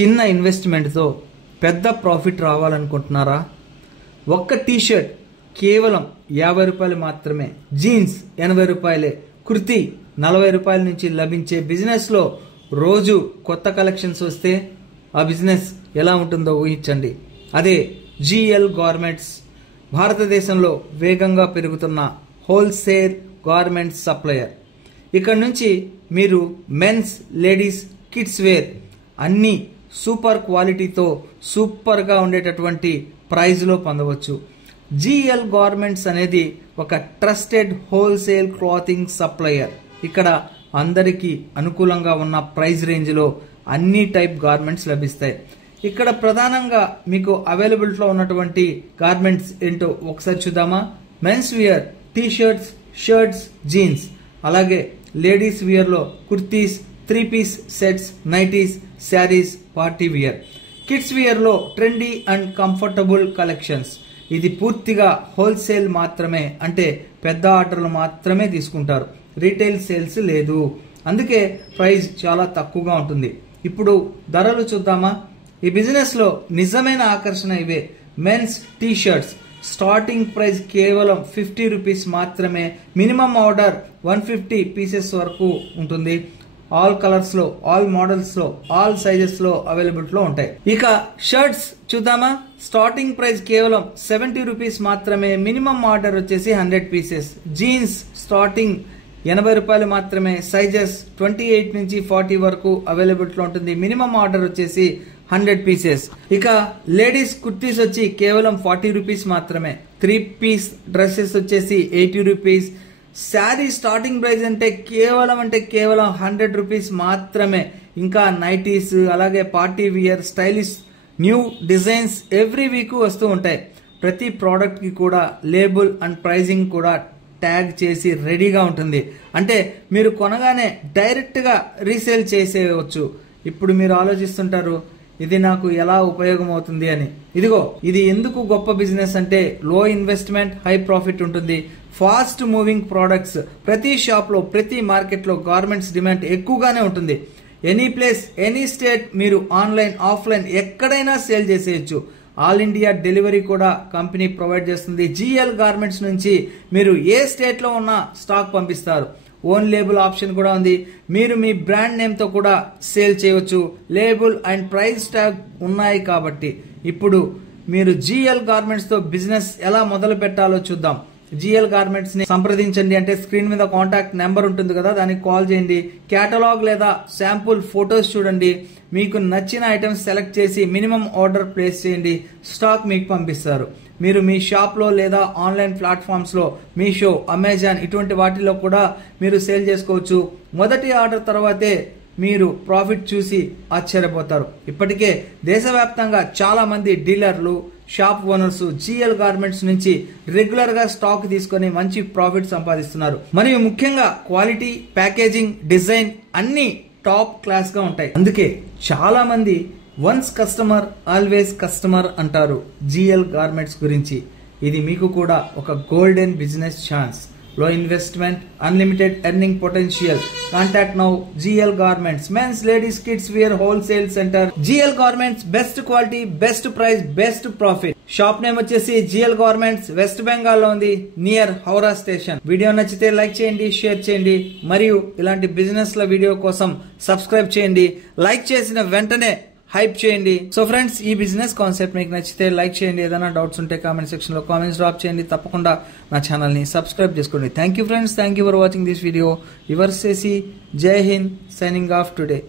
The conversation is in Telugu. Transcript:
చిన్న ఇన్వెస్ట్మెంట్తో పెద్ద ప్రాఫిట్ రావాలనుకుంటున్నారా? ఒక్క టీషర్ట్ కేవలం 50 రూపాయలు మాత్రమే, జీన్స్ 80 రూపాయలే, కుర్తీ 40 రూపాయల నుంచి లభించే బిజినెస్లో రోజు కొత్త కలెక్షన్స్ వస్తే ఆ బిజినెస్ ఎలా ఉంటుందో ఊహించండి. అదే జిఎల్ గార్మెంట్స్, భారతదేశంలో వేగంగా పెరుగుతున్న హోల్సేల్ గార్మెంట్స్ సప్లయర్. ఇక్కడ నుంచి మీరు మెన్స్, లేడీస్, కిడ్స్ వేర్ అన్ని సూపర్ క్వాలిటీతో సూపర్గా ఉండేటటువంటి ప్రైజ్లో పొందవచ్చు. జిఎల్ గార్మెంట్స్ అనేది ఒక ట్రస్టెడ్ హోల్సేల్ క్లాతింగ్ సప్లయర్. ఇక్కడ అందరికీ అనుకూలంగా ఉన్న ప్రైస్ రేంజ్లో అన్ని టైప్ గార్మెంట్స్ లభిస్తాయి. ఇక్కడ ప్రధానంగా మీకు అవైలబిలిటీలో ఉన్నటువంటి గార్మెంట్స్ ఏంటో ఒకసారి చూద్దామా? Men's wear T shirts, shirts, jeans, అలాగే లేడీస్ వేర్లో kurtis, 3 piece sets, nighties, saris, party wear. Kids వేర్లో ట్రెండీ అండ్ కంఫర్టబుల్ కలెక్షన్స్. ఇది పూర్తిగా హోల్సేల్ మాత్రమే, అంటే పెద్ద ఆర్డర్లు మాత్రమే తీసుకుంటారు, రీటైల్ సేల్స్ లేదు. అందుకే ప్రైస్ చాలా తక్కువగా ఉంటుంది. ఇప్పుడు ధరలు చూద్దామా? ఈ బిజినెస్లో నిజమైన ఆకర్షణ ఇవే. Men's T shirts starting price కేవలం 50 రూపీస్ మాత్రమే. మినిమం ఆర్డర్ 150 పీసెస్ వరకు ఉంటుంది. ఆల్ కలర్స్ లో, ఆల్ మోడల్స్ లో, ఆల్ సైజెస్ లో అవైలబిలిటీలో ఉంటాయి. ఇక షర్ట్స్ చూద్దామా? స్టార్టింగ్ ప్రైస్ కేవలం 70 రూపీస్ మాత్రమే. మినిమం ఆర్డర్ వచ్చేసి 100 పీసెస్. జీన్స్ స్టార్టింగ్ 80 రూపాయలు మాత్రమే. సైజెస్ 28 నుంచి 40 వరకు అవైలబిలిటీలో ఉంటుంది. మినిమం ఆర్డర్ వచ్చేసి 100 పీసెస్. ఇక లేడీస్ కుర్తీస్ వచ్చి కేవలం 40 రూపీస్ మాత్రమే. 3 పీస్ డ్రెస్సెస్ వచ్చేసి 80 రూపీస్. శారీ స్టార్టింగ్ ప్రైస్ అంటే కేవలం 100 రూపీస్ మాత్రమే. ఇంకా నైటీస్, అలాగే party wear, stylish new designs every week వస్తూ ఉంటాయి. ప్రతి ప్రోడక్ట్ కి కూడా లేబుల్ అండ్ ప్రైజింగ్ కూడా ట్యాగ్ చేసి రెడీగా ఉంటుంది. అంటే మీరు కొనగానే డైరెక్ట్ గా రీసేల్ చేసేయవచ్చు. ఇప్పుడు మీరు ఆలోచిస్తుంటారు, ఇది నాకు ఎలా ఉపయోగం అవుతుంది అని. ఇదిగో ఇది ఎందుకు గొప్ప బిజినెస్ అంటే లో ఇన్వెస్ట్మెంట్, హై ప్రాఫిట్ ఉంటుంది. Fast moving products. ప్రతి షాప్ లో, ప్రతి మార్కెట్ లో గార్మెంట్స్ డిమాండ్ ఎక్కువగానే ఉంటుంది. ఎనీ ప్లేస్, ఎనీ స్టేట్ మీరు ఆన్లైన్, ఆఫ్లైన్ ఎక్కడైనా సేల్ చేసేయచ్చు. ఆల్ ఇండియా డెలివరీ కూడా కంపెనీ ప్రొవైడ్ చేస్తుంది. జిఎల్ గార్మెంట్స్ నుంచి మీరు ఏ స్టేట్ లో ఉన్నా స్టాక్ పంపిస్తారు. ఓన్ లేబుల్ ఆప్షన్ కూడా ఉంది. మీరు మీ బ్రాండ్ నేమ్ తో కూడా సేల్ చేయవచ్చు. లేబుల్ అండ్ ప్రైస్ ట్యాగ్ ఉన్నాయి కాబట్టి ఇప్పుడు మీరు జిఎల్ గార్మెంట్స్ తో బిజినెస్ ఎలా మొదలు పెట్టాలో చూద్దాం. జిఎల్ గార్మెంట్స్ ని సంప్రదించండి. అంటే స్క్రీన్ మీద కాంటాక్ట్ నెంబర్ ఉంటుంది కదా, దానికి కాల్ చేయండి. కేటలాగ్ లేదా శాంపుల్ ఫొటోస్ చూడండి. మీకు నచ్చిన ఐటమ్స్ సెలెక్ట్ చేసి మినిమం ఆర్డర్ ప్లేస్ చేయండి. స్టాక్ మీకు పంపిస్తారు. మీరు మీ షాప్ లో లేదా ఆన్లైన్ ప్లాట్ఫామ్స్ లో, మీషో, అమెజాన్ ఇటువంటి వాటిలో కూడా మీరు సేల్ చేసుకోవచ్చు. మొదటి ఆర్డర్ తర్వాతే మీరు ప్రాఫిట్ చూసి ఆశ్చర్యపోతారు. ఇప్పటికే దేశవ్యాప్తంగా చాలా మంది డీలర్లు, షాప్ ఓనర్స్ జిఎల్ గార్మెంట్స్ నుంచి రెగ్యులర్ గా స్టాక్ తీసుకొని మంచి ప్రాఫిట్ సంపాదిస్తున్నారు. మరియు ముఖ్యంగా క్వాలిటీ, ప్యాకేజింగ్, డిజైన్ అన్ని టాప్ క్లాస్ గా ఉంటాయి. అందుకే చాలా మంది వన్స్ కస్టమర్ ఆల్వేస్ కస్టమర్ అంటారు జిఎల్ గార్మెంట్స్ గురించి. ఇది మీకు కూడా ఒక golden business chance. Low investment, unlimited earning potential. Contact now. GL garments, men's, ladies, kids wear wholesale centre. GL garments, best quality, best price, best profit. Shop name వచ్చేసి జిఎల్ గార్మెంట్స్, వెస్ట్ బెంగాల్ లో ఉంది, నియర్ హౌరా స్టేషన్. వీడియో నచ్చితే లైక్ చేయండి, షేర్ చేయండి, మరియు ఇలాంటి బిజినెస్ ల వీడియో కోసం సబ్స్క్రైబ్ చేయండి. లైక్ చేసిన వెంటనే హైప్ చేయండి. సో ఫ్రెండ్స్, ఈ బిజినెస్ కాన్సెప్ట్ మీకు నచ్చితే లైక్ చేయండి. ఏదైనా డౌట్స్ ఉంటే కామెంట్ సెక్షన్ లో కామెంట్స్ డ్రాప్ చేయండి. తప్పకుండా నా ఛానల్ ని సబ్స్క్రైబ్ చేసుకోండి. Thank you friends, thank you for watching this video. Yours చేసి జై హింద్, సైనింగ్ ఆఫ్ టుడే.